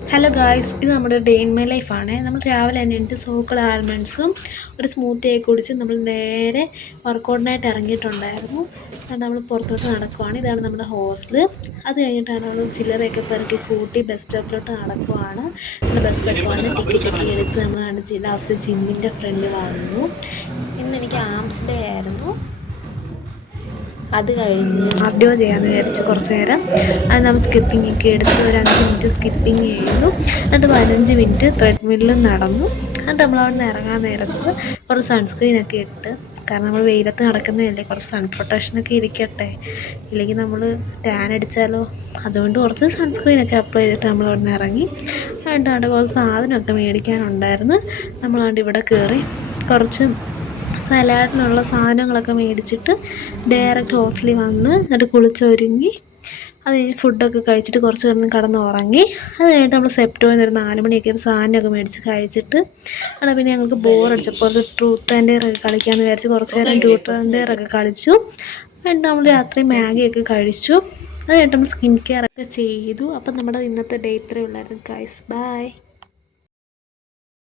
Hello guys, ഇത് നമ്മുടെ day in my ലൈഫാണ്. നമ്മൾ രാവിലെ തന്നെ എണീറ്റ് സോക്കിൾ ആൽമണ്ട്സും ഒരു സ്മൂത്തിയൊക്കെ കുടിച്ച് നമ്മൾ നേരെ വർക്കൗട്ടിനായിട്ട് ഇറങ്ങിയിട്ടുണ്ടായിരുന്നു. നമ്മൾ പുറത്തോട്ട് നടക്കുവാണ്. ഇതാണ് നമ്മുടെ ഹോസ്റ്റൽ. അത് കഴിഞ്ഞിട്ടാണ് നമ്മൾ ചില്ലറയൊക്കെ പെറുക്കി കൂട്ടി ബസ് സ്റ്റോപ്പിലോട്ട് നടക്കുവാണ്. നമ്മൾ ബസ്സൊക്കെ വന്ന് ടിക്കറ്റൊക്കെ എടുത്ത് നമ്മൾ ലാസ്റ്റ് ജിമ്മിൻ്റെ ഫ്രണ്ട് വന്നു. ഇന്ന് എനിക്ക് ആംസ് ഡേ ആയിരുന്നു. അത് കഴിഞ്ഞ് കാർഡിയോ ചെയ്യാമെന്ന് വിചാരിച്ച് കുറച്ച് നേരം അത് നമ്മൾ സ്കിപ്പിംഗ് ഒക്കെ എടുത്ത് ഒരു 5 മിനിറ്റ് സ്കിപ്പിംഗ് ചെയ്തു. എന്നിട്ട് 15 മിനിറ്റ് ത്രെഡ്മില്ലിൽ നടന്നു. എന്നിട്ട് നമ്മൾ അവിടെ നിന്ന് ഇറങ്ങാൻ നേരത്ത് കുറച്ച് സൺസ്ക്രീനൊക്കെ ഇട്ട്, കാരണം നമ്മൾ വെയിലത്ത് നടക്കുന്നതല്ലേ, കുറച്ച് സൺ പ്രൊട്ടക്ഷനൊക്കെ ഇരിക്കട്ടെ, ഇല്ലെങ്കിൽ നമ്മൾ ടാൻ അടിച്ചാലോ. അതുകൊണ്ട് കുറച്ച് സൺസ്ക്രീനൊക്കെ അപ്ലൈ ചെയ്തിട്ട് നമ്മൾ അവിടെ നിന്ന് ഇറങ്ങി. എന്നിട്ട് കുറച്ച് സാധനമൊക്കെ മേടിക്കാനുണ്ടായിരുന്നു. നമ്മളാണ്ട് ഇവിടെ കയറി കുറച്ച് സലാഡിനുള്ള സാധനങ്ങളൊക്കെ മേടിച്ചിട്ട് ഡയറക്റ്റ് ഹോസ്റ്റലിൽ വന്ന് എന്നിട്ട് കുളിച്ചൊരുങ്ങി അത് കഴിഞ്ഞ് ഫുഡൊക്കെ കഴിച്ചിട്ട് കുറച്ച് കിടന്നുറങ്ങി. അത് കഴിഞ്ഞിട്ട് നമ്മൾ സെപ്റ്റോയിൽ നിന്ന് ഒരു 4 മണിയൊക്കെ സാധനമൊക്കെ മേടിച്ച് കഴിച്ചിട്ട് ആണ് പിന്നെ ഞങ്ങൾക്ക് ബോറടിച്ചപ്പോൾ കുറച്ച് ട്രൂത്ത് ആൻഡ് ഡെയർ ഒക്കെ കളിക്കാമെന്ന് വിചാരിച്ച് കുറച്ച് നേരം ട്രൂത്ത് ആൻഡ് ഡെയർ ഒക്കെ കളിച്ചു. എന്നിട്ട് നമ്മൾ രാത്രി മാഗിയൊക്കെ കഴിച്ചു. അത് കഴിഞ്ഞിട്ട് നമ്മൾ സ്കിൻ കെയർ ഒക്കെ ചെയ്തു. അപ്പം നമ്മുടെ ഇന്നത്തെ ഡേ ഇത്രയേ ഉള്ളായിരുന്നു ഗൈസ്. ബൈ.